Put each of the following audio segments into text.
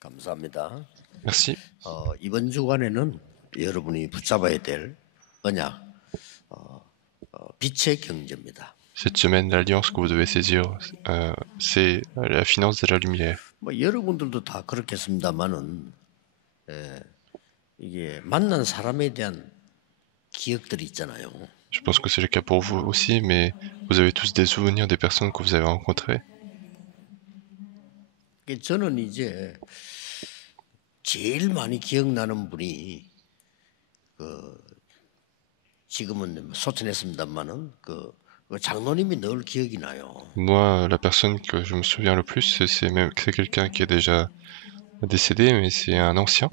감사합니다. Merci. 이번 주간에는 여러분이 붙잡아야 될 언약, 빛의 경제입니다. Cette semaine, l'alliance que vous devez saisir, c'est la finance de la lumière. 뭐 여러분들도 다 그렇겠습니다만은 이게 만난 사람에 대한 기억들이 있잖아요. Je pense que c'est le cas pour vous aussi, mais vous avez tous des souvenirs des personnes que vous avez rencontrées. 저는 이제 제일 많이 기억나는 분이 지금은 소천했습니다만은 그 장로님이 늘 기억이 나요. Moi, la personne que je me souviens le plus, c'est quelqu'un qui est déjà décédé, mais c'est un ancien.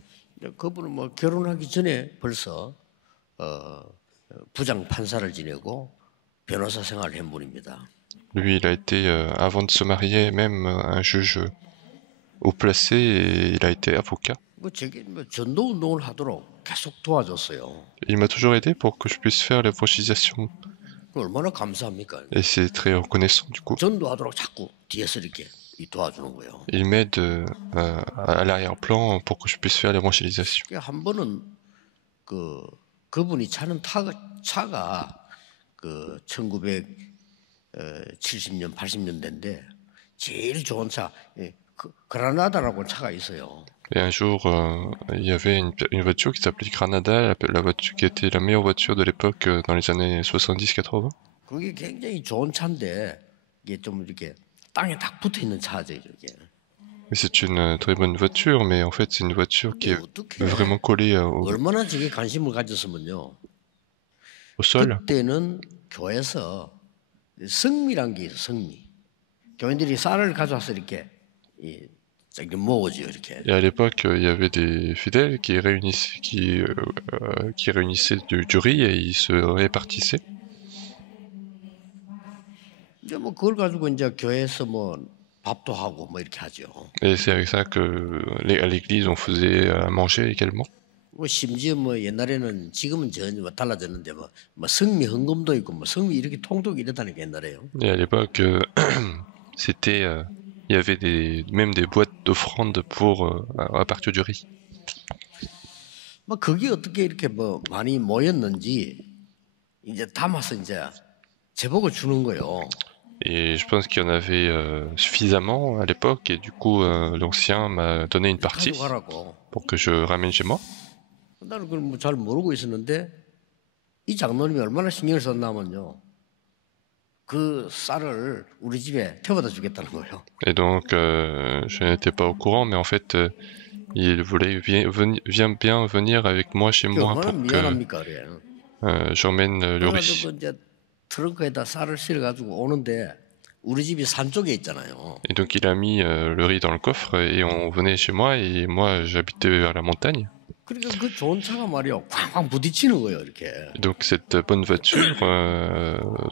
그분은 뭐 결혼하기 전에 벌써 부장 판사를 지내고 변호사 생활을 한 분입니다. Lui, il a été, avant de se marier, même un juge haut placé, et il a été avocat. 제게 뭐 전도 운동을 하도록 계속 도와줬어요. Il m'a toujours aidé pour que je puisse faire l'évangélisation. 얼마나 감사합니까? Et c'est très reconnaissant du coup. 전도하도록 자꾸 뒤에서 이렇게 도와주는 거예요. Il m'aide à l'arrière-plan pour que je puisse faire l'évangélisation. 한 번은 그분이 차는 차가 1970년 80년대인데 제일 좋은 차 그라나다라고 차가 있어요. Et un jour, il y avait une voiture qui s'appelait Granada, la voiture qui était la meilleure voiture de l'époque dans les années 70-80. 그게 굉장히 좋은 차인데 이게 좀 이렇게 땅에 딱 붙어 있는 차죠, 이렇게. Et c'est une très bonne voiture, mais en fait c'est une voiture qui est vraiment collée 얼마나 저게 관심을 가졌으면요. au sol. 그때는 교회에서 성미란 게 있어, 성미. 교인들이 쌀을 가져와서 이렇게 모으죠, 이렇게. Et à l'époque, il y avait des fidèles qui réunissaient du riz et ils se répartissaient. 이제 뭐 그걸 가지고 이제 교회에서 뭐 밥도 하고 뭐 이렇게 하죠. Et c'est avec ça que à l'église on faisait à manger également. 뭐 심지어 뭐 옛날에는 지금은 전혀 뭐 달라졌는데 뭐 성미 헌금도 있고 뭐 성미 이렇게 통독 이랬다니까 옛날에요. Et à l'époque, c'était, il y avait même des boîtes d'offrandes pour à partir du riz. 뭐 그게 어떻게 이렇게 뭐 많이 모였는지 이제 담아서 이제 제복을 주는 거예요. Et je pense qu'il y en avait suffisamment à l'époque, et du coup l'ancien m'a donné une partie pour que je ramène chez moi. 나는 그걸 뭐 잘 모르고 있었는데 이 장로님이 얼마나 신경을 썼냐면요. 그 쌀을 우리 집에 태워다 주겠다는 거예요. Et donc je n'étais pas au courant, mais en fait il voulait bien venir avec moi chez moi pour que j'emmène le riz. 트렁크에다 쌀을 실어가지고 오는데 우리 집이 산 쪽에 있잖아요. Et donc il a mis le riz dans le coffre et on venait chez moi, et moi j'habitais vers la montagne. 그러니까 그 좋은 차가 말이야 쾅쾅 부딪히는 거예요 이렇게. Et donc cette bonne voiture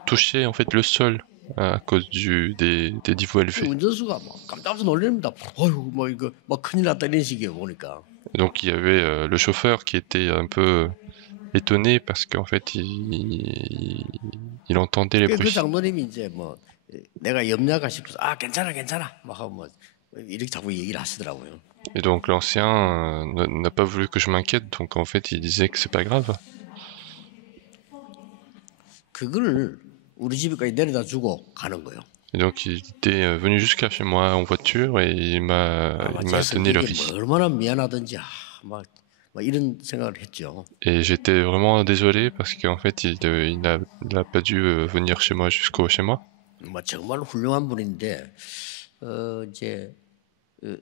touchait en fait le sol à cause des niveaux élevés. 운전수가 막 깜짝 놀랍니다. 어휴 뭐 이거 막 큰일 났다 이런 식이에요 보니까. Et donc il y avait le chauffeur qui était un peu étonné parce qu'en fait il entendait les bruits. 그 장로님이 이제 뭐 내가 염려가 싶어서 괜찮아 막 하고 뭐 이렇게 자꾸 얘기를 하시더라고요. Et donc l'ancien n'a pas voulu que je m'inquiète, donc en fait il disait que c'est pas grave. 그걸 우리 집에까지 내려다 주고 가는 거예요. Et donc il était venu jusqu'à chez moi en voiture et il m'a donné le riz. 얼마나 미안하든지 막 이런 생각을 했죠. Et j'étais vraiment désolé parce qu'en fait il n'a pas dû venir chez moi chez moi. 정말 훌륭한 분인데 이제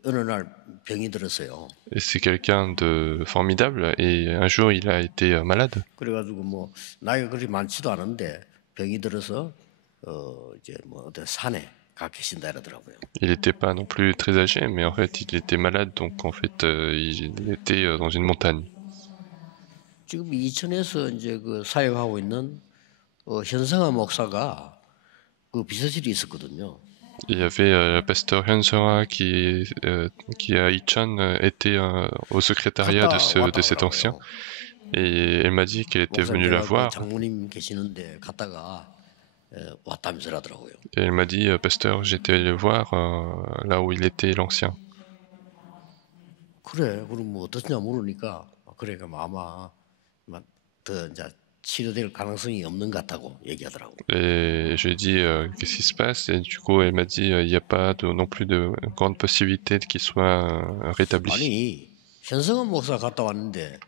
어느 날 병이 들었어요. Et c'est quelqu'un de formidable, et un jour il a été malade. 그래가지고 뭐 나이가 그리 많지도 않은데 병이 들어서 이제 뭐 어떤 산에 가 계신다 이러더라고요. Il n'était pas non plus très âgé, mais en fait il était malade, donc en fait il était dans une montagne. 지금 이천에서 이제 그 사역하고 있는 현성아 목사가 그 비서실이 있었거든요. Il y avait le pasteur Hyun-Sora qui à Icheon était au secrétariat de cet ancien, et elle m'a dit qu'elle était venue la voir. Et elle m'a dit, pasteur, j'étais allé le voir là où il était l'ancien. 그래, 그럼 뭐 어떻냐 물으니까 그래가 뭐 아마 더 이제 치료될 가능성이 없는 것 같다고 얘기하더라고. Et je lui ai dit qu'est-ce qui se passe et du coup elle m'a dit il n'y a pas non plus de grande possibilité qu'il soit rétabli. 아니 현성원 목사 갔다 왔는데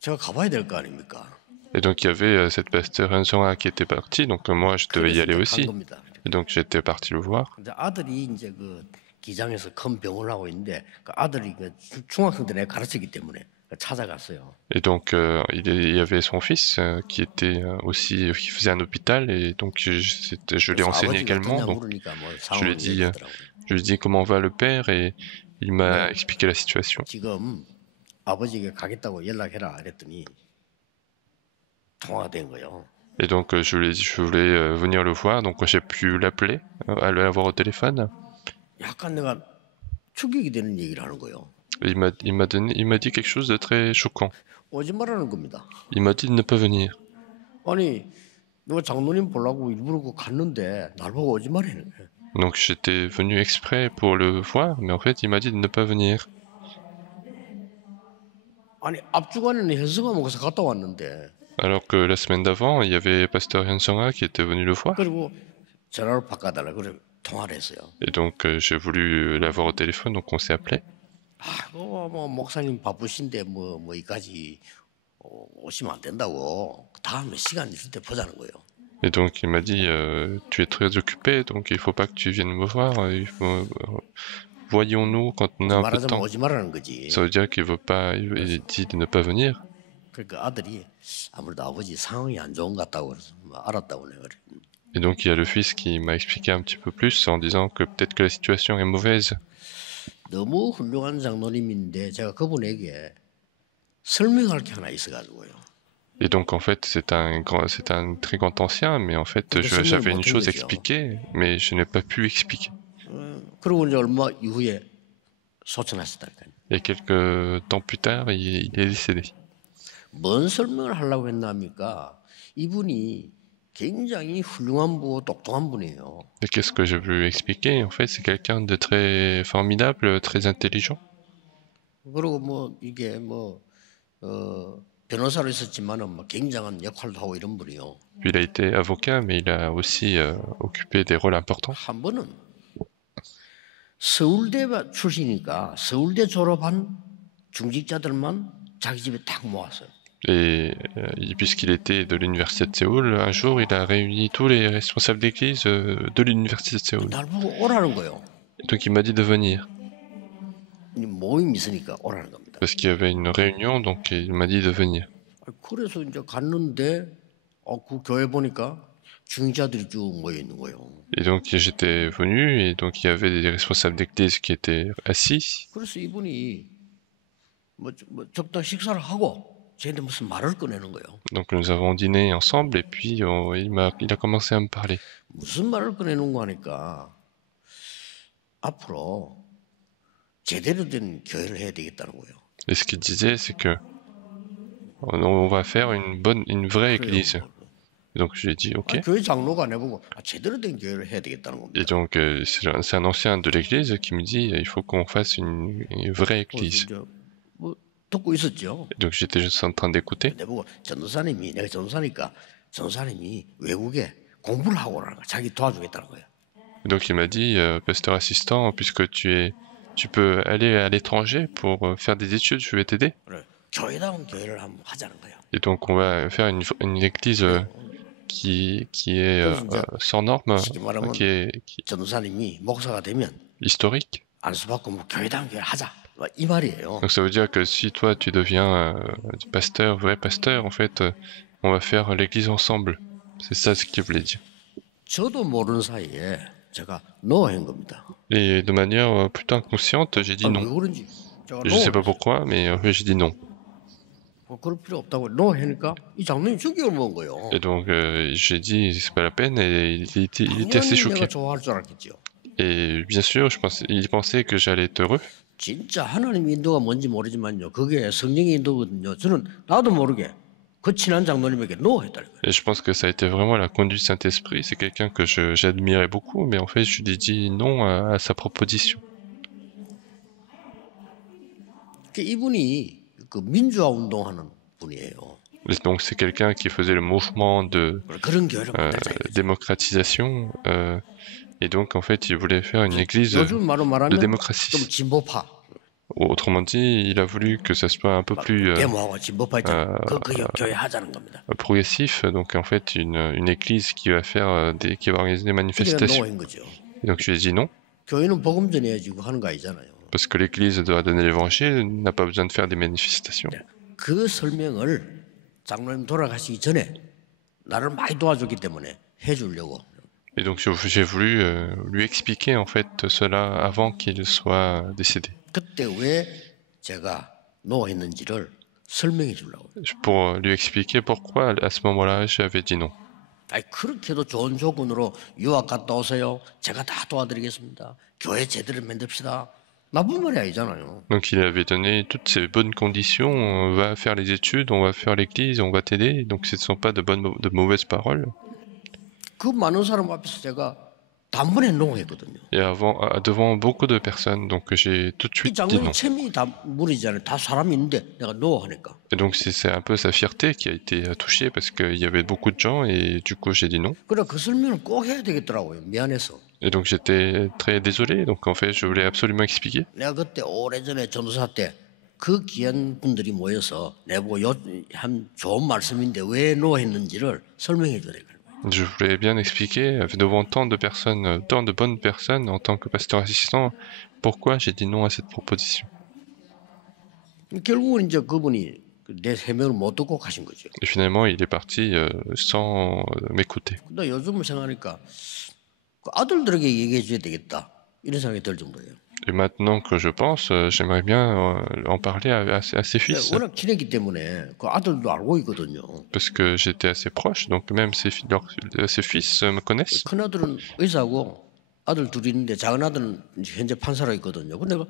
제가 가봐야 될 거 아닙니까? Et donc il y avait cette pasteur Hansora qui était partie, donc moi je devais y 그래서 aller 이제 간 aussi. 겁니다. Et donc j'étais parti le voir. 근데 아들이 이제 그 기장에서 큰 병을 하고 있는데 그 아들이 그 중학생들에 가르치기 때문에 찾아갔어요. Et donc il y avait son fils qui était aussi qui faisait un hôpital et donc je l'ai 그래서 enseigné 아버지가 également. 어떠냐 Donc 물으니까 뭐 je lui ai 상황을 dit 얘기하더라고요. je lui ai dit comment va le père et il m'a 네. expliqué la situation. 지금 아버지에게 가겠다고 연락해라 그랬더니 통화가 된 거예요. Et donc je lui ai dit je voulais venir le voir, donc j'ai pu l'appeler, aller l'avoir au téléphone. 약간 내가 충격이 되는 얘기를 하는 거예요. Et il m'a dit quelque chose de très choquant. 오지 말라는 겁니다. Il m'a dit de ne pas venir. 아니 내가 장로님 보려고 일부러 그 갔는데 날 보고 오지 말라는 거예요. Donc j'étais venu exprès pour le voir, mais en fait il m'a dit de ne pas venir. 아니 앞주간에는 현수가 목사 갔다 왔는데 Alors que la semaine d'avant, il y avait Pasteur Yansonga qui était venu le voir. 그리고 전화로 바꿔달라 그래 통화를 했어요. Et donc j'ai voulu l'avoir au téléphone, donc on s'est appelé. 뭐 목사님 바쁘신데 뭐 이까지 오시면 안 된다고 다음에 시간 있을 때 보자는 거예요. Et donc il m'a dit tu es très occupé, donc il faut pas que tu viennes me voir. Voyons-nous quand on a un peu de 말하자면 temps. 오지 말라는 거지. Ça veut dire qu'il veut pas, il dit de ne pas venir. 그러니까 아들이 아무래도 아버지 상황이 안 좋은 것 같다고 그래서 알았다고 내가 그래. Et donc il y a le fils qui m'a expliqué un petit peu plus en disant que peut-être que la situation est mauvaise. 너무 훌륭한 장로님인데 제가 그분에게 설명할 게 하나 있어가지고요. Et donc en fait c'est un très grand ancien, mais en fait j'avais une chose à expliquer, mais je n'ai pas pu expliquer. 그리고 이제 얼마 이후에 소천하셨다니까요. Et quelques temps plus tard, il est décédé. 뭔 설명을 하려고 했나니까 이분이 굉장히 훌륭한 분, 똑똑한 분이에요. Et qu'est-ce que j'ai voulu expliquer? En fait, c'est quelqu'un de très formidable, très intelligent. 그리고 뭐 이게 변호사로 있었지만은 뭐 굉장한 역할도 하고 이런 분이요. Puis il a été avocat, mais il a aussi occupé des rôles importants. 한 번은 서울대 출신이니까 서울대 졸업한 중직자들만 자기 집에 딱 모았어요. Et puisqu'il était de l'université de Séoul, un jour, il a réuni tous les responsables d'église de l'université de Séoul. 날 보고 오라는 거예요. Donc il m'a dit de venir. 모임이 있으니까 오라는 겁니다. Parce qu'il y avait une réunion, donc il m'a dit de venir. 그래서 이제 갔는데 그 교회 보니까 중직자들이 쭉 모여 있는 거예요. Et donc j'étais venu, et donc il y avait des responsables d'église qui étaient assis. 그래서 이분이 뭐 적당 식사를 하고 저한테 무슨 말을 꺼내는 거예요. Donc nous avons dîné ensemble, et puis il a commencé à me parler. 무슨 말을 꺼내는 거 하니까 앞으로 제대로 된 교회를 해야 되겠다는 거예요. Et ce qu'il disait, c'est que on va faire une vraie église. Donc j'ai dit ok. 교회 장로가 내보고 제대로 된 교회를 해야 되겠다는 겁니다. Et donc c'est un ancien de l'église qui me dit il faut qu'on fasse une vraie église. 뭐 듣고 있었죠. Et donc j'étais juste en train d'écouter. 내보고 전도사님이 내가 전도사니까 전도사님이 외국에 공부를 하고 오라는 거야. 자기 도와주겠다는 거예요. Et donc il m'a dit pasteur assistant, puisque tu peux aller à l'étranger pour faire des études, je vais t'aider. 그래, 교회다운 교회를 한번 하자는 거예요. Et donc on va faire une église qui est sans normes, qui 전도사님이 목사가 되면 historique. 안수받고 뭐 교회다운 교회를 하자. 이 말이에요. Donc ça veut dire que si toi tu deviens pasteur, vrai pasteur, en fait, on va faire l'église ensemble. C'est ça ce qu'il voulait dire. 저도 모르는 사이에 제가 노한 겁니다. Et de manière plutôt inconsciente, j'ai dit non. 왜 그런지 제가 Je sais pas pourquoi, mais j'ai dit non. 그럴 필요 없다고 노하니까 이 장로님 충격을 먹은 거예요. Et donc j'ai dit c'est pas la peine, et il était assez choqué. 내가 좋아할 줄 알았겠죠. Et bien sûr, il pensait que j'allais être heureux. 진짜 하나님 인도가 뭔지 모르지만요. 그게 성령의 인도거든요. 저는 나도 모르게 그 친한 장로님에게 노했다니까요. Et je pense que ça a été vraiment la conduite du Saint-Esprit. C'est quelqu'un que j'admirais beaucoup, mais en fait, je lui ai dit non à sa proposition. 이분이 그 민주화 운동하는 분이에요. Donc c'est quelqu'un qui faisait le mouvement de 그런 교회를 만들자. démocratisation. Et donc en fait, il voulait faire une église 요즘 말로 de 말하면 좀 démocratie. 진보파. Autrement dit, il a voulu que ça soit un peu plus 데모하고 진보파 있잖아요. 그 교회 하자는 겁니다. progressif. Donc en fait, une église qui va faire qui va organiser des manifestations. 노인 거죠. Et donc je lui ai dit non, 교회는 복음 전해야지 하는 거 아니잖아요. parce que l'église doit donner l'évangile, n'a pas besoin de faire des manifestations. 그 설명을 장로님 돌아가시기 전에 나를 많이 도와줬기 때문에 해주려고. Et donc j'ai voulu lui expliquer en fait cela avant qu'il soit décédé. 그때 왜 제가 노했는지를 설명해 주려고. Pour lui expliquer pourquoi à ce moment-là j'avais dit non. 아니 그렇게도 좋은 조건으로 유학 갔다 오세요. 제가 다 도와드리겠습니다. 교회 제대로 만듭시다. 나쁜 말이 아니잖아요. Donc il avait donné toutes ces bonnes conditions, on va faire les études, on va faire l'église, on va t'aider. Donc ce ne sont pas de mauvaises paroles. 그 많은 사람 앞에서 제가 단번에 노했거든요. Et devant beaucoup de personnes, donc j'ai tout de 이 suite dit 장로님 non. 체면이 다 무리잖아요. 다 사람이 있는데 내가 노하니까. Et donc c'est un peu sa fierté qui a été touchée parce qu'il y avait beaucoup de gens et du coup j'ai dit non. 그래 그 설명을 꼭 해야 되겠더라고요. 미안해서. Et donc j'étais très désolé, donc en fait je voulais absolument expliquer. 내가 그때 오래전에 전도사 때 그 귀한 분들이 모여서 내보고 한 좋은 말씀인데 왜 노했는지를 설명해 줘야 되거든요. Je voulais bien expliquer devant tant de personnes, tant de bonnes personnes en tant que pasteur assistant, pourquoi j'ai dit non à cette proposition. 결국은 이제 그분이 내 해명을 못 듣고 가신 거죠. Et finalement il est parti sans m'écouter. 근데 요즘은 생각하니까 그 아들들에게 얘기해 줘야 되겠다 이런 생각이 들 정도예요. Et maintenant que je pense, j'aimerais bien en parler à ses fils. 워낙 친했기 때문에 그 아들도 알고 있거든요. Parce que j'étais assez proche, donc même ses fils me connaissent. 큰 아들은 의사고 아들 둘이 있는데 작은 아들은 현재 판사로 있거든요. 근데 내가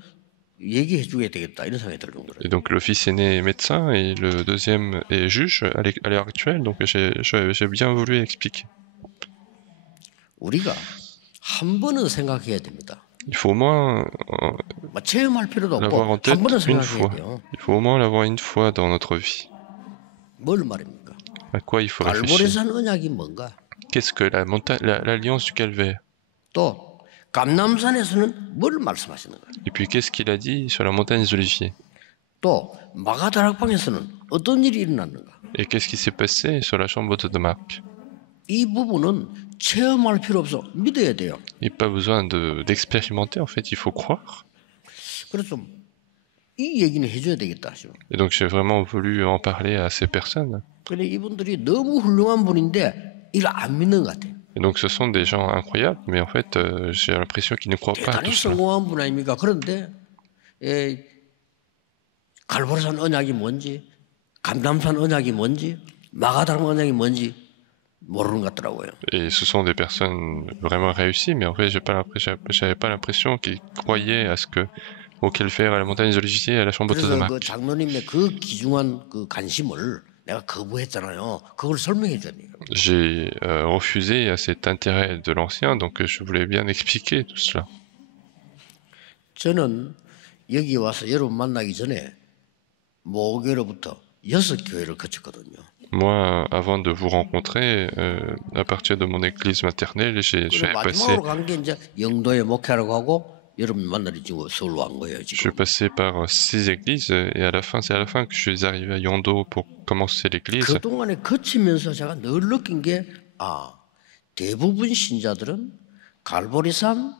얘기해 줘야 되겠다 이런 생각이 들 정도로. Et donc le fils aîné est médecin et le deuxième est juge à l'heure actuelle, donc j'ai bien voulu expliquer. 우리가 한 번은 생각해야 됩니다. Il faut au moins 체험할 필요도 l'avoir en 없고 tête 한 번은 une 생각해야 fois. 돼요. Il faut au moins l'avoir une fois dans notre vie. 뭘 말입니까? À quoi il faut réfléchir? 갈보리산 언약이 뭔가? Qu'est-ce que l'alliance du calvaire? 또 감남산에서는 뭘 말씀하시는가? Et puis qu'est-ce qu'il a dit sur la montagne des Oliviers? 또 마가다락방에서는 어떤 일이 일어났는가? Et qu'est-ce qui s'est passé sur la chambre de Marc? 이 부분은 체험할 필요 없어 믿어야 돼요. Il n'y a pas besoin d'expérimenter, en fait, il faut croire. 그래서 이 얘기는 해줘야 되겠다 싶어. Et donc j'ai vraiment voulu en parler à ces personnes. 근데 이분들이 너무 훌륭한 분인데 이걸 안 믿는 것 같아요. Et donc ce sont des gens incroyables, mais en fait j'ai l'impression qu'ils ne croient pas à 대단히 tout cela. 성공한 분 아닙니까? 그런데 갈보리산 언약이 뭔지, 감남산 언약이 뭔지, 마가다락 언약이 뭔지 모르는 것 같더라고요. Et ce sont des personnes vraiment réussies, mais en fait j'avais pas l'impression qu'ils croyaient au calvaire, à la montagne des Oliviers, à la chambre de 그래서 Marc. 그 장로님의 그 귀중한 그 관심을 내가 거부했잖아요. 그걸 설명해 줘야 돼요. J'ai refusé à cet intérêt de l'ancien, donc je voulais bien expliquer tout cela. 저는 여기 와서 여러분 만나기 전에 모교로부터 6교회를 거쳤거든요. Moi, avant de vous rencontrer, à partir de mon église maternelle, j'ai passé, 마지막으로 간 게 이제 영도에 목회하러 가고 여러분 만나러 지금 서울로 간 거예요. je suis 지금. passé par 6 églises et c'est à la fin que je suis arrivé à Yondo pour commencer l'église. 그 동안에 거치면서 제가 늘 느낀 게 대부분 신자들은 갈보리산,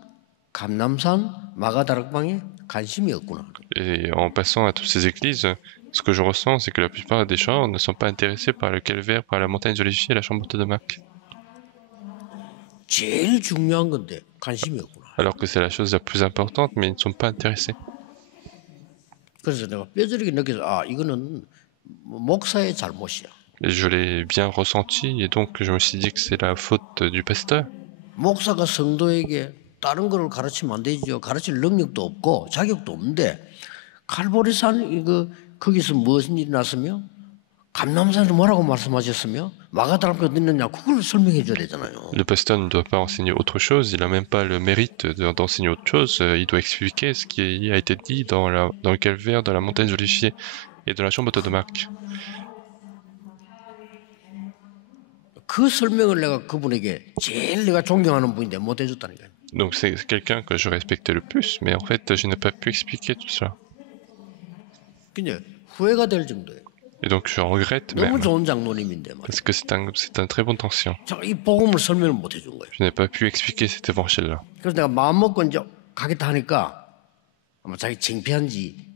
감남산, 마가다락방에 관심이 없구나. Et en passant à toutes ces églises, ce que je ressens, c'est que la plupart des gens ne sont pas intéressés par le calvaire, par la montagne des Oliviers et la chambre de Marc. 제일 중요한 건데 관심이 없구나. Alors que c'est la chose la plus importante, mais ils ne sont pas intéressés. 그래서 내가 뼈저리게 느껴서 이거는 목사의 잘못이야. Et je l'ai bien ressenti, et donc je me suis dit que c'est la faute du pasteur. 목사가 성도에게 다른 거를 가르치면 안 되죠. 가르칠 능력도 없고 자격도 없는데 갈보리산 이거 거기서 무슨 일이 났으며 감람산을 뭐라고 말씀하셨으며 마가다락가 어디 있느냐 그걸 설명해 줘야 되잖아요. Le pasteur ne doit pas enseigner autre chose, il n'a même pas le mérite d'enseigner autre chose, il doit expliquer ce qui a été dit dans le calvaire, dans la montagne d'Olivier et dans la chambre de Marc. 그 설명을 내가 그분에게 제일 내가 존경하는 분인데 못 해줬다니까요. Donc c'est quelqu'un que je respectais le plus, mais en fait je n'ai pas pu expliquer tout ça. 그냥 후회가 될 정도예요. Et donc je regrette 너무 même, 좋은 장로님인데 말이에요. parce que c'est un très bon ancien. 자, 이 복음을 설명을 못 해준 거예요. Je n'ai pas pu expliquer cet évangile-là. 그래서 내가 마음 먹고 이제 가겠다 하니까 아마 자기 창피한지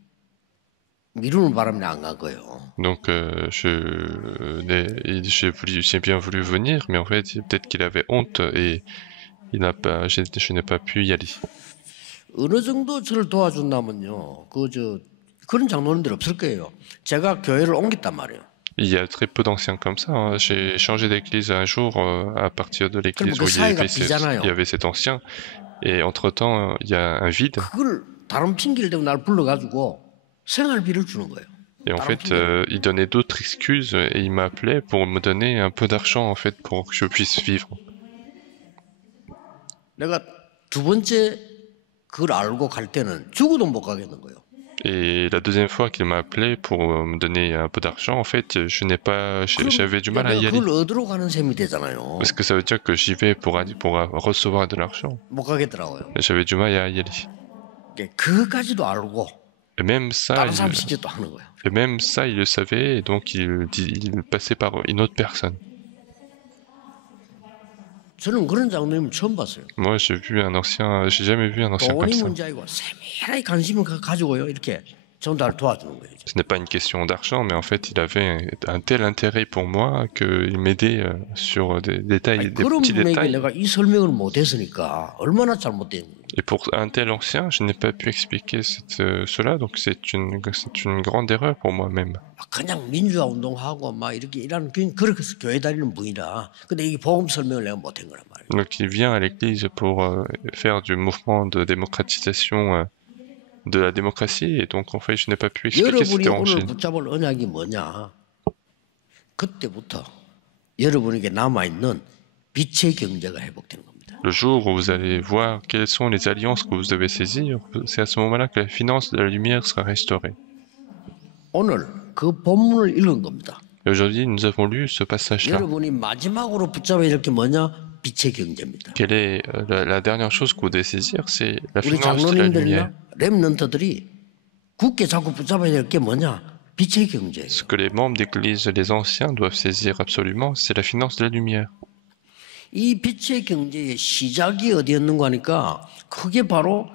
미루는 바람에 안 간 거예요. Donc j'ai bien voulu venir, mais en fait peut-être qu'il avait honte et je n'ai pas pu y aller. 어느 정도 저를 도와준다면요. 그런 장로님들 없을 거예요. 제가 교회를 옮겼단 말이에요. Il y a très peu d'anciens comme ça, hein. J'ai changé d'église un jour à partir de l'église où il y avait cet ancien, et entre-temps il y a un vide. 그걸 다른 핑계를 대고 날 불러가지고 생활비를 주는 거예요. Et en fait, il donnait d'autres excuses et il m'appelait pour me donner un peu d'argent en fait pour que je puisse vivre. 내가 두 번째 그걸 알고 갈 때는 죽어도 못 가겠는 거예요. Et la deuxième fois qu'il m'a appelé pour me donner un peu d'argent, en fait, j'avais du mal à y aller. 그걸 얻으러 가는 셈이 되잖아요. Parce que ça veut dire que j'y vais pour recevoir de l'argent. 못 가겠더라고요. J'avais du mal à y aller. 그것까지도 알고 Et même ça, 다른 사람 시켜 또 하는 거예요. et même ça, il le savait, et donc il passait par une autre personne. 저는 그런 장로님 처음 봤어요. Moi, j'ai jamais vu un ancien comme 돈이 ça. 문제이고 세밀하게 관심을 가지고요 이렇게 전달을 도와주는 거예요. Ce n'est pas une question d'argent, mais en fait, il avait un tel intérêt pour moi qu'il m'aidait sur des détails, des 그런 petits 분에게 détails. 내가 이 설명을 못 했으니까 얼마나 잘못된 거예요. Et pour un tel ancien, je n'ai pas pu expliquer cela, donc c'est une grande erreur pour moi-même. 그냥 민주화 운동하고 막 이렇게 일하는 그렇게 교회 다니는 분이라. 근데 이 복음 설명을 내가 못한 거란 말이에요. Donc il vient à l'église pour faire du mouvement de démocratisation de la démocratie, et donc en fait je n'ai pas pu expliquer cet 여러분이 오늘 évangile. 붙잡을 언약이 뭐냐? 그때부터 여러분에게 남아 있는 빛의 경제가 회복되는 겁니다. Le jour où vous allez voir quelles sont les alliances que vous devez saisir, c'est à ce moment-là que la finance de la lumière sera restaurée. 오늘 그 본문을 읽은 겁니다. Et aujourd'hui, nous avons lu ce passage-là. 여러분이 마지막으로 붙잡아야 될 게 뭐냐? 빛의 경제입니다. Quelle est la dernière chose que vous devez saisir? C'est la 우리 finance de la lumière. 장로님들이나 렘넌트들이 굳게 자꾸 붙잡아야 될 게 뭐냐? 빛의 경제예요. Ce que les membres d'église, les anciens, doivent saisir absolument, c'est la finance de la lumière. 이 빛의 경제의 시작이 어디였는가 하니까 그게 바로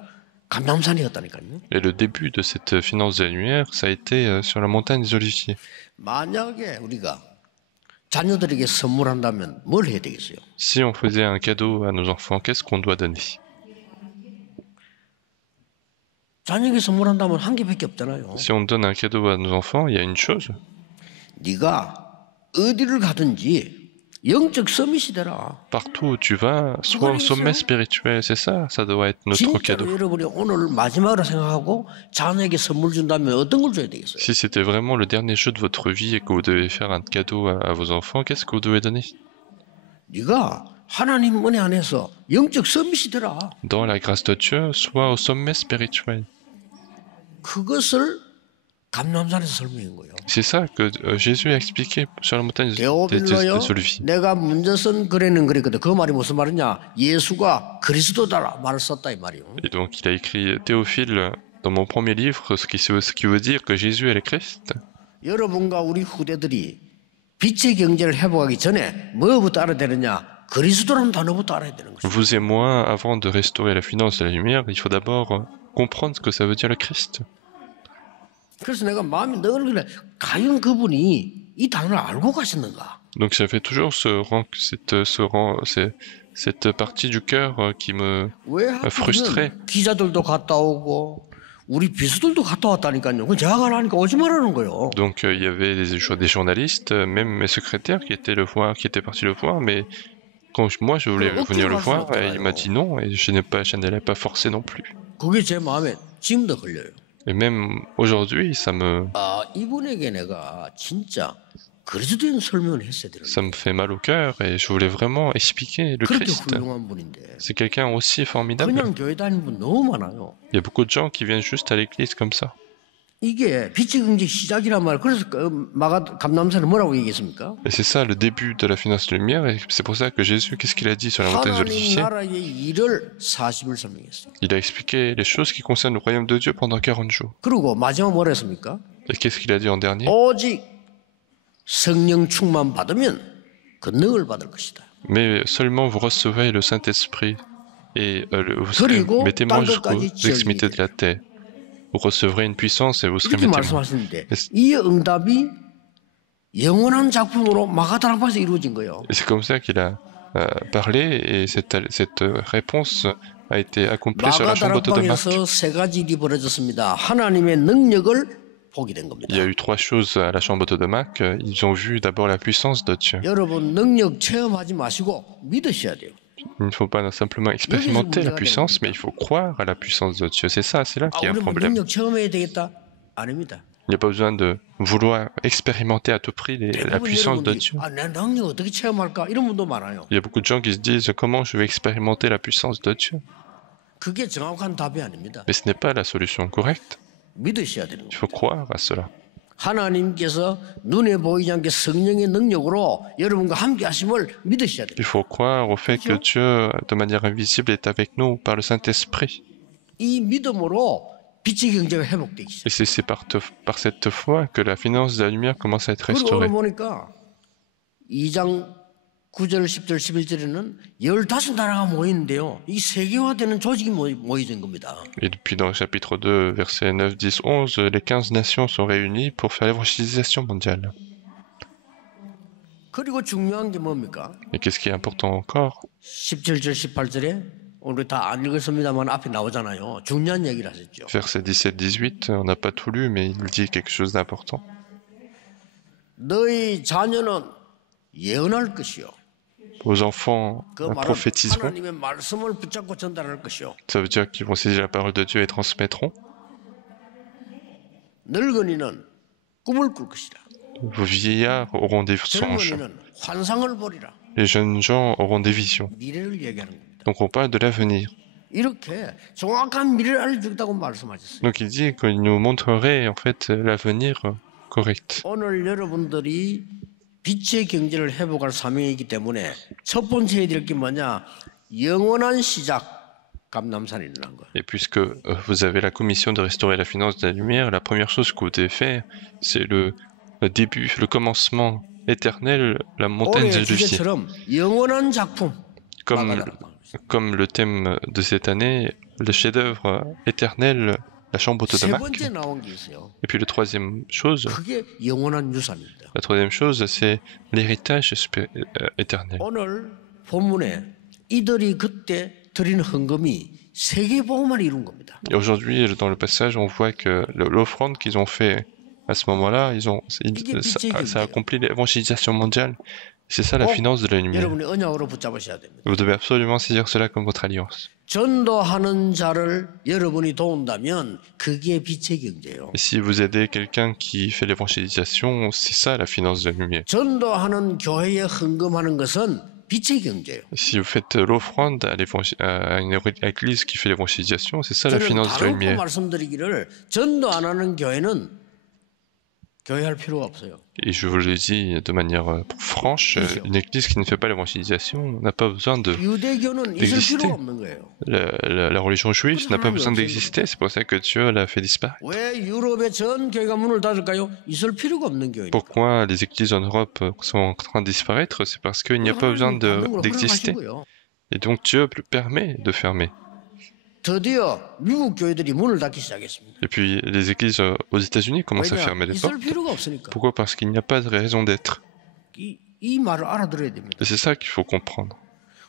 감람산이었다니까요. Et le début de cette finance de la lumière, ça a été sur la montagne des Oliviers. 만약에 우리가 자녀들에게 선물한다면 뭘 해야 되겠어요? Si on faisait un cadeau à nos enfants, qu'est-ce qu'on doit donner? 자녀에게 선물한다면 한 개밖에 없잖아요. Si on donne un cadeau à nos enfants, il y a une chose. 네가 어디를 가든지 영적 서밋이 되라. Partout où tu vas, sois au sommet spirituel, c'est ça, ça doit être notre 진짜로 cadeau. 여러분이 오늘 마지막으로 생각하고 자녀에게 선물 준다면 어떤 걸 줘야 되겠어요? Si c'était vraiment le dernier jeu de votre vie et que vous devez faire un cadeau à vos enfants, qu'est-ce que vous devez donner? 네가 하나님 은혜 안에서 영적 서밋이 되라. Dans la grâce de Dieu, sois au sommet spirituel. 그것을 감람산에서 설명한 거예요. C'est ça que Jésus a expliqué sur la montagne des 데오빌로요. Oliviers. 내가 먼저 쓴 글에는 그랬거든. 그 말이 무슨 말이냐? 예수가 그리스도다 말을 썼다 이 말이요. Et donc il a écrit Théophile dans mon premier livre, ce qui veut dire que Jésus est le Christ. 여러분과 우리 후대들이 빛의 경제를 회복하기 전에 뭐부터 알아야 되느냐? 그리스도라는 단어부터 알아야 되는 거죠. Vous et moi, avant de restaurer la finance de la lumière, il faut d'abord comprendre ce que ça veut dire le Christ. 그래서 내가 마음이 늘 그래. 과연 그분이 이 단어를 알고 가셨는가? Donc j'avais toujours cette partie du cœur qui me 왜 frustrait. 하필이면 기자들도 갔다 오고 우리 비서들도 갔다 왔다니까요. 그 제가 가라니까 오지 말라는 거예요. Donc il y avait des journalistes, même mes secrétaires qui étaient partis le voir, mais quand moi je voulais venir le voir, il m'a dit non et je n'allais pas forcer non plus. 그게 제 마음에 지금도 걸려요. Et même aujourd'hui, ça me... 아, 이분에게 내가 진짜 그리스도인 설명을 했어야 되는데 Ça me fait mal au cœur et je voulais vraiment expliquer le 그렇게 Christ. 훌륭한 분인데 C'est quelqu'un aussi formidable. 그냥 교회 다니는 분 너무 많아요. Il y a beaucoup de gens qui viennent juste à l'église comme ça. 이게 빛의 경제 시작이란 말. 그래서 감람산을 뭐라고 얘기했습니까? Et c'est ça le début de la finance de lumière, et c'est pour ça que Jésus, qu'est-ce qu'il a dit sur la montagne des 하나님 Oliviers? 나라의 일을 40일 설명했어요. Il a expliqué les choses qui concernent le royaume de Dieu pendant 40 jours. 그리고 마지막 뭐라 했습니까? Et qu'est-ce qu'il a dit en dernier? 오직 성령 충만 받으면 권능을 받을 것이다. Mais seulement vous recevez le Saint-Esprit et vous 그리고 serez témoins 땅 jusqu'aux 끝까지 extrémités de la terre. Vous recevrez une puissance et vous serez 이렇게 mes témoins. 말씀하시는데 이 응답이 영원한 작품으로 마가다락방에서 이루어진 거예요. Et c'est comme ça qu'il a parlé, et cette réponse a été accomplie sur la chambre de Marc. 마가다락방에서 세 가지 일이 벌어졌습니다. 하나님의 능력을 보게 된 겁니다. Il y a eu trois choses à la chambre de Marc. Ils ont vu d'abord la puissance de Dieu. 여러분 능력 체험하지 마시고 믿으셔야 돼요. Il ne faut pas simplement expérimenter la puissance, mais il faut croire à la puissance de Dieu. C'est ça, c'est là qu'il y a un 우리 뭐 problème. 능력 체험해야 되겠다? 아닙니다. Il n'y a pas besoin de vouloir expérimenter à tout prix la puissance de Dieu. 내 능력 어떻게 체험할까? 이런 분도 많아요. Il y a beaucoup de gens qui se disent comment je vais expérimenter la puissance de Dieu. 그게 정확한 답이 아닙니다. Mais ce n'est pas la solution correcte. 믿으셔야 되는 Il 거예요. faut croire à cela. 하나님께서 눈에 보이지 않게 성령의 능력으로 여러분과 함께 하심을 믿으셔야 돼요. Il faut croire au fait que Dieu, de manière invisible, est avec nous par le Saint-Esprit. 이 믿음으로 빛의 경제가 회복되기 시작해요. Et c'est par cette foi que la finance de la lumière commence à être 그리고 오늘 restaurée. 보니까 2장 9절, 10절, 11절에는 15나라가 모이는데요. 이 세계화되는 조직이 모여진 겁니다. Et depuis dans le chapitre 2, versets 9, 10, 11, les 15 nations sont réunies pour faire l'évangélisation mondiale. 그리고 중요한 게 뭡니까? Et qu'est-ce qui est important encore? 17절, 18절에 오늘 다 안 읽었습니다만 앞에 나오잖아요. 중요한 얘기를 하셨죠. Versets 17, 18, on n'a pas tout lu, mais il dit quelque chose d'important. 너희 자녀는 예언할 것이요. Aux enfants 그 말은 prophétiseront. 하나님의 말씀을 붙잡고 전달할 것이요. Ça veut dire qu'ils vont saisir la parole de Dieu et transmettront. 늙은이는 꿈을 꿀 것이다. Vos vieillards auront des songes. 젊은이는 환상을 보리라. Les jeunes gens auront des visions. 미래를 얘기하는 겁니다. Donc on parle de l'avenir. 이렇게 정확한 미래를 알려주겠다고 말씀하셨어요. Donc il dit qu'il nous montrerait en fait l'avenir correct. 오늘 여러분들이 빛의 경제를 회복할 사명이기 때문에 첫 번째 해야 될 게 뭐냐? 영원한 시작 감남산이 일어난 거예요. Et puisque vous avez la commission de restaurer la finance de la lumière, la première chose que vous devez faire, c'est le début, le commencement éternel, la montagne des 올해 Luciers. 주제처럼 영원한 작품. Comme le thème de cette année, le chef-d'œuvre éternel, la chambre de 세 Marc. 번째 나온 게 있어요. Et puis la troisième chose, 그게 영원한 유산입니다. c'est l'héritage éternel. 오늘 본문에 이들이 그때 드린 헌금이 세계복음을 이룬 겁니다. Et aujourd'hui, dans le passage, on voit que l'offrande qu'ils ont fait à ce moment-là, ça a accompli l'évangélisation mondiale. C'est ça la finance de la lumière. 여러분이 언약으로 붙잡으셔야 됩니다. Vous devez absolument saisir cela comme votre alliance. 전도하는 자를 여러분이 도운다면 그게 빛의 경제예요. Et si vous aidez quelqu'un qui fait l'évangélisation, c'est ça la finance de la lumière. 전도하는 교회에 헌금하는 것은 빛의 경제예요. Si vous faites l'offrande à une église qui fait l'évangélisation, c'est ça la 저는 finance de la 다르고 lumière. 말씀드리기를 전도 안 하는 교회는 교회할 필요가 없어요. Et je vous le dis de manière franche, une église qui ne fait pas l'évangélisation n'a pas besoin 유대교는 있을 필요가 없는 거예요. La religion juive n'a pas besoin d'exister, c'est pour ça que Dieu l'a fait disparaître. 왜 유럽의 전 교회가 문을 닫을까요? 있을 필요가 없는 교회니까. Pourquoi les églises en Europe sont en train de disparaître? C'est parce qu'il n'y a pas besoin d'exister. Et donc Dieu le permet de fermer. 드디어 미국 교회들이 문을 닫기 시작했습니다. Et puis les églises aux États-Unis commencent à fermer les portes. 있을 필요가 없으니까. Pourquoi? Parce qu'il n'y a pas de raison d'être. 이 말을 알아들어야 됩니다. Et c'est ça qu'il faut comprendre.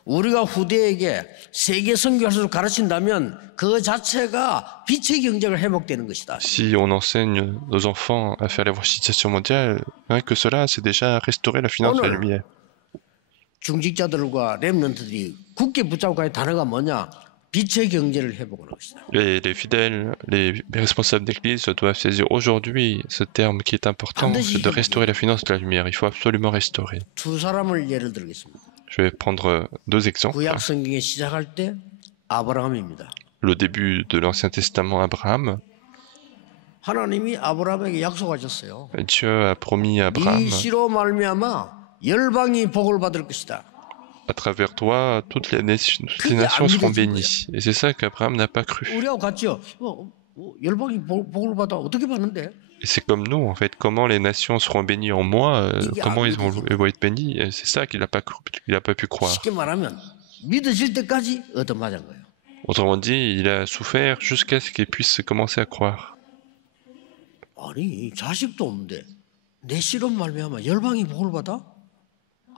우리가 후대에게 세계 선교사를 가르친다면 그 자체가 빛의 경제가 회복되는 것이다. Si on enseigne nos enfants à faire l'évangélisation mondiale, rien que cela, c'est déjà restaurer la finance de la lumière. 중직자들과 렘넌트들이 굳게 붙잡고 할 단어가 뭐냐? 빛의 경제를 회복하는 것이다. Les fidèles, les responsables d'église doivent saisir aujourd'hui ce terme qui est important, c'est de restaurer la finance de la lumière. Il faut absolument restaurer. 두 사람을 예를 들겠습니다. Je vais prendre deux exemples. 구약 성경에 시작할 때 아브라함입니다. Le début de l'Ancien Testament, Abraham. 하나님이 아브라함에게 약속하셨어요. Dieu a promis à Abraham, 네 씨로 말미암아 열방이 복을 받을 것이다. à travers toi, toutes les nations seront bénies. Et c'est ça qu'Abraham n'a pas cru. 우리하고 같죠. 열방이 복을 받아 어떻게 받는데? Et c'est comme nous, en fait. Comment les nations seront bénies en moi, comment ils vont être bénis, et c'est ça qu'il n'a pas cru, qu'il n'a pas pu croire. 쉽게 말하면 믿어질 때까지 얻어맞은 거예요. Autrement dit, il a souffert jusqu'à ce qu'il puisse commencer à croire. 아니 자식도 없는데 내 씨로 말미암아 열방이 복을 받아?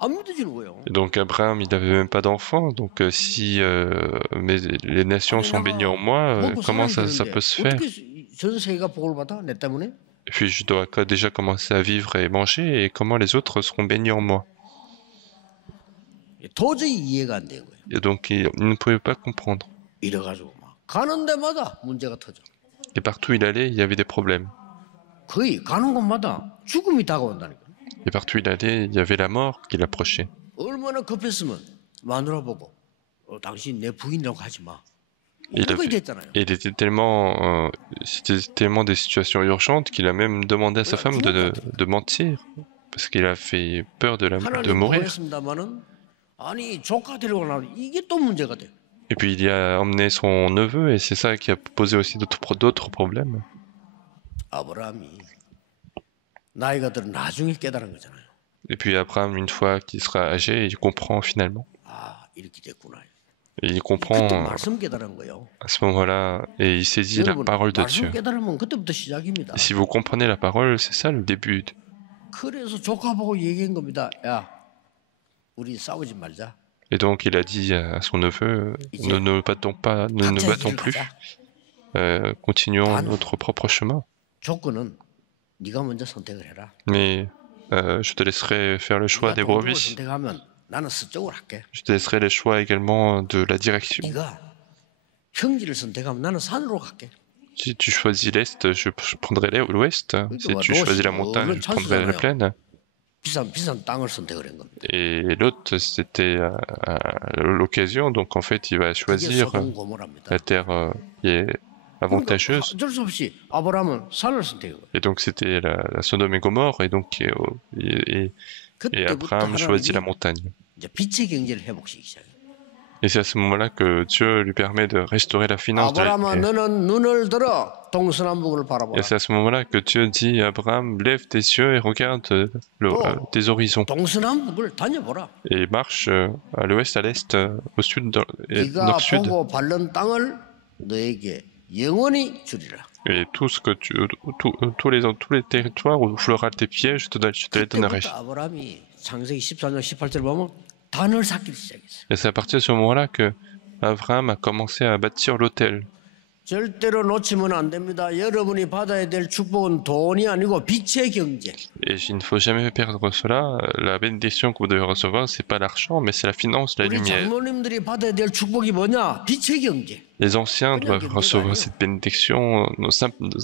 안 믿어지는 거예요. Et donc Abraham, il n'avait même pas d'enfant, donc si les nations sont bénies en moi, comment ça peut se faire? 어떻게 전 세계가 복을 받아? 내 때문에? Et puis je dois déjà commencer à vivre et manger, et comment les autres seront bénis en moi? 도저히 이해가 안 되는 거예요. Et donc il ne pouvait pas comprendre. 이래가지고 막 가는 데마다 문제가 터져. Et partout où il allait, il y avait des problèmes. 거의 가는 곳마다 죽음이 다가온다니까. Et partout où il allait, il y avait la mort qui l'approchait. 얼마나 급했으면 마누라 보고 당신 내 부인이라고 하지 마. Il était tellement, c'était tellement des situations urgentes qu'il a même demandé à sa femme de mentir parce qu'il a fait peur de mourir. 아니 조카 데리고 나와 이게 또 문제가 돼. Et puis il y a emmené son neveu et c'est ça qui a posé aussi d'autres problèmes. 아브라함이 나이가 들어 나중에 깨달은 거잖아요. Et puis Abraham, une fois qu'il sera âgé, il comprend finalement. 아 이렇게 됐구나. Et il comprend 그때 말씀 깨달은 거예요. à ce moment-là et il saisit la parole de Dieu. 말씀 깨달으면 그때부터 시작입니다. Et si vous comprenez la parole, c'est ça le début. 그래서 조카 보고 얘기한 겁니다. 야, 우리 싸우지 말자. Et donc il a dit à son neveu, ne nous battons plus, continuons notre propre chemin. 조건은 네가 먼저 선택을 해라. Mais je te laisserai faire le choix des brebis. 선택하면 나는 서쪽을 할게. Je te laisserai le choix également de la direction. 네가 평지를 선택하면 나는 산으로 갈게. Si tu choisis l'est, je prendrai l'ouest. Si tu choisis la montagne, je prendrai la plaine. 비싼 땅을 선택을 한 겁니다. Et l'autre, c'était l'occasion, donc en fait, il va choisir la terre qui est avantageuse. 어쩔 수 없이 아브라함은 산을 선택한 거예요. Et donc c'était la Sodome et Gomorre, et donc et Abraham choisit la montagne. 이제 빛의 경제를 회복시키기 시작해요. Et c'est à ce moment-là que Dieu lui permet de restaurer la finance de la 아브라함아 너는 눈을 들어 동서남북을 바라보라. Et c'est à ce moment-là que Dieu dit à Abraham, lève tes yeux et regarde tes horizons. 동서남북을 다녀보라. Et marche à l'ouest, à l'est, au sud et 네가 nord-sud. 보고 밟는 땅을 너에게 영원히 주리라. Et tout ce que tous les territoires où fleurent tes pieds, je te les donnerai. 아브라함이 창세기 14장 18절 보면 단을 쌓기 시작했어요. Et c'est à partir de ce moment-là que Abraham a commencé à bâtir l'autel. 절대로 놓치면 안 됩니다. 여러분이 받아야 될 축복은 돈이 아니고 빛의 경제. Et il ne faut jamais perdre cela. La bénédiction que vous devez recevoir, c'est pas l'argent, mais c'est la finance, la 우리 lumière. 장로님들이 받아야 될 축복이 뭐냐? 빛의 경제. Les anciens doivent recevoir cette bénédiction,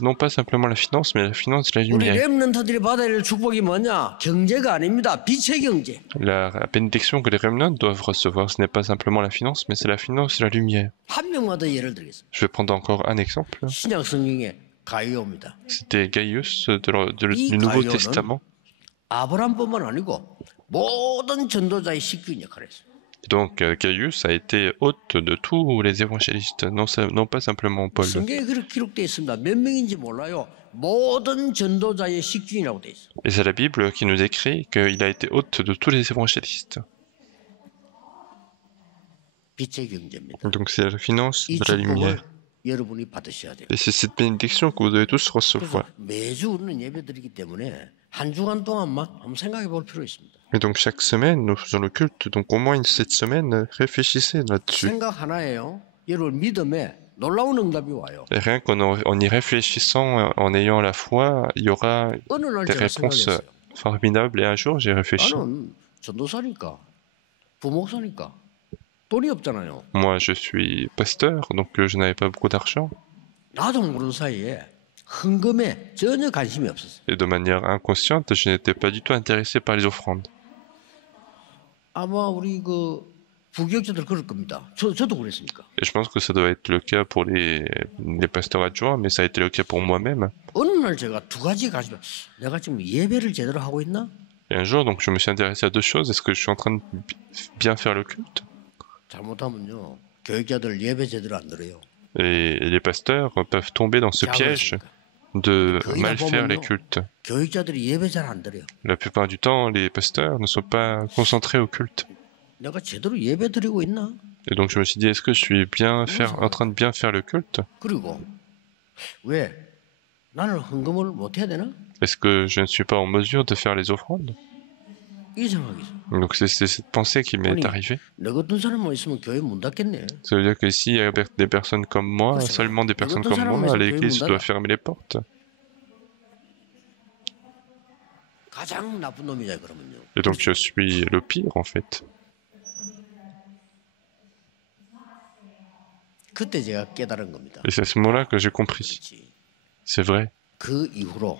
non pas simplement la finance, mais la finance et la 우리 lumière. 렘넌트들이 받아야 될 축복이 뭐냐? 경제가 아닙니다. 빛의 경제. La bénédiction que les remnants doivent recevoir, ce n'est pas simplement la finance, mais c'est la finance et la lumière. 한 명마다 예를 들겠습니다. Je vais prendre encore un exemple. 신약 성경에 가이오입니다. C'était Gaius du Nouveau Testament. 아브라함뿐만 아니고 모든 전도자의 식구인 역할을 했어요. Donc Gaius a été hôte de tous les évangélistes, non pas simplement Paul. 성경에 그렇게 기록되어 있습니다. 몇 명인지 몰라요. 모든 전도자의 식구이라고 되어 있어요. Et c'est la Bible qui nous écrit qu'il a été hôte de tous les évangélistes. 빛의 경제입니다. Donc c'est la finance 이 de la lumière. 축복을 여러분이 받으셔야 돼요. Et c'est cette bénédiction que vous devez tous recevoir. 매주 우리는 예배드리기 때문에 한 주간 동안만 한번 생각해 볼 필요 있습니다. Et donc chaque semaine, nous faisons le culte. Donc au moins cette semaine, réfléchissez là-dessus. 생각 하나예요. 여러분 믿음에 놀라운 응답이 와요. Et rien qu'en y réfléchissant, en ayant la foi, il y aura 어느 날 des 제가 réponses 생각했어요. formidables. Et un jour, j'ai réfléchi. 나는 전도사니까 부목사니까 돈이 없잖아요. Moi, je suis pasteur, donc je n'avais pas beaucoup d'argent. 나도 모르는 사이에 헌금에 전혀 관심이 없었어요. Et de manière inconsciente, je n'étais pas du tout intéressé par les offrandes. 아마 우리 그 부교육자들 그럴 겁니다. 저도 그랬으니까. Et je pense que ça doit être le cas pour les pasteurs adjoints, mais ça a été le cas pour moi-même. 어느 날 제가 두 가지 가지고 내가 지금 예배를 제대로 하고 있나? Et un jour, donc, je me suis intéressé à deux choses. Est-ce que je suis en train de bien faire le culte? 잘못하면요 교육자들 예배 제대로 안 들어요. Et les pasteurs peuvent tomber dans ce piège de mal faire les cultes. 교육자들이 예배 잘 안 들어요. La plupart du temps, les pasteurs ne sont pas concentrés au culte. 내가 제대로 예배 드리고 있나? Et donc je me suis dit, est-ce que je suis en train de bien faire le culte? 그리고 왜 나는 헌금을 못 해야 되나? Est-ce que je ne suis pas en mesure de faire les offrandes? 이 생각이 있어. Donc c'est cette pensée qui m'est arrivée. 너 같은 사람만 있으면 교회 문 닫겠네. Ça veut dire que s'il y a des personnes comme moi, seulement des personnes comme moi, l'église doit fermer les portes. 가장 나쁜 놈이냐 그러면요. Et donc je suis le pire en fait. 그때 제가 깨달은 겁니다. Et c'est à ce moment-là que j'ai compris. C'est vrai. 그 이후로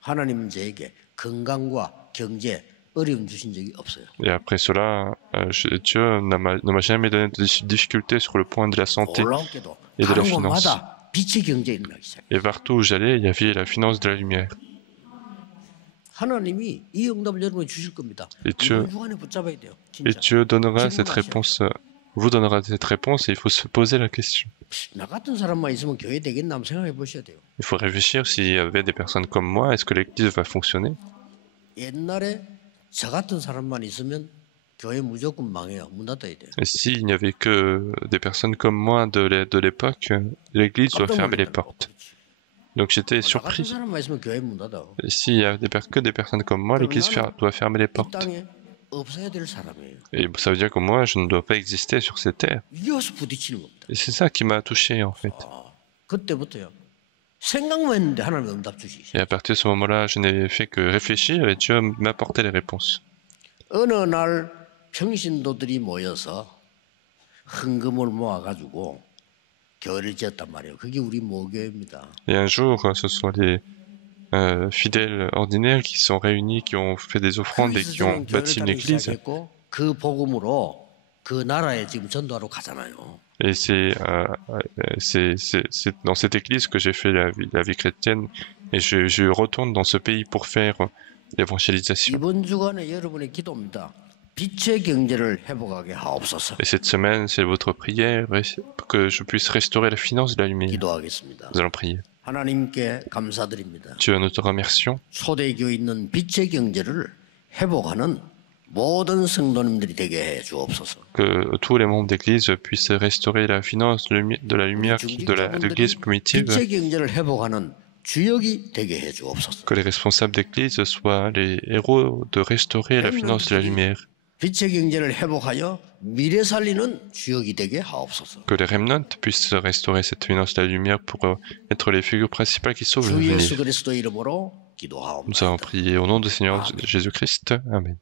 하나님은 저에게 건강과 경제 어려움 주신 적이 없어요. Et après cela, Dieu ne m'a jamais donné de difficultés sur le point de la santé 놀랍게도 et de la 다른 finance. 곳마다 빛의 경제 일어나기 시작해요. Et partout où j'allais, il y avait la finance de la lumière. 하나님이 이 응답을 여러분이 주실 겁니다. Et Dieu, 이번 주간에 붙잡아야 돼요. et 진짜. Dieu donnera cette réponse, vous donnera cette réponse et il faut se poser la question. 나 같은 사람만 있으면 교회 되겠나 한번 생각해 보셔야 돼요. Il faut réfléchir s'il y avait des personnes comme moi, est-ce que l'église va fonctionner? 옛날에 저 같은 사람만 있으면 교회 무조건 망해요. 문 닫아야 돼요. Et s'il n'y avait que des personnes comme moi de l'époque, l'église doit fermer les portes. Donc j'étais 저 같은 surpris. 사람만 있으면 교회 문 닫아. Et s'il y a que des personnes comme moi, l'église doit fermer les 이 portes. 땅에 없어야 될 사람이에요. Et ça veut dire que moi, je ne dois pas exister sur cette terre. 이게 와서 부딪히는 겁니다. Et c'est ça qui m'a touché en fait. 그때부터요. 생각만 했는데 하나님 응답 주시죠. Et à partir de ce moment-là, je n'ai fait que réfléchir et Dieu m'apportait les réponses. 어느 날 평신도들이 모여서 헌금을 모아가지고 교회를 지었단 말이에요. 그게 우리 모교입니다. Et un jour, ce sont les fidèles ordinaires qui sont réunis, qui ont fait des offrandes et qui ont bâti une église. 그 복음으로 그 나라에 지금 전도하러 가잖아요. Et c'est dans cette église que j'ai fait la vie chrétienne et je retourne dans ce pays pour faire l'évangélisation. 이번 주간에 여러분의 기도입니다. 빛의 경제를 회복하게 하옵소서. Et cette semaine, c'est votre prière que je puisse restaurer la finance de la lumière. 기도하겠습니다. Nous allons prier. 하나님께 감사드립니다. Dieu, nous te remercions 초대교회 있는 빛의 경제를 회복하는 모든 성도님들이 되게 해 주옵소서. que tous les membres d'église puissent restaurer la finance de la lumière de l'église primitive, 빛의 경제를 회복하는 주역이 되게 해 주옵소서. que les responsables d'église soient les héros de restaurer la finance de la lumière, 빛의 경제를 회복하여 미래 살리는 주역이 되게 하옵소서. que les remnants puissent restaurer cette finance de la lumière pour être les figures principales qui sauvent 주 l'avenir. 예수 그리스도 이름으로 Nous 기도하옵나이다. allons prier au nom du Seigneur Jésus-Christ. Amen.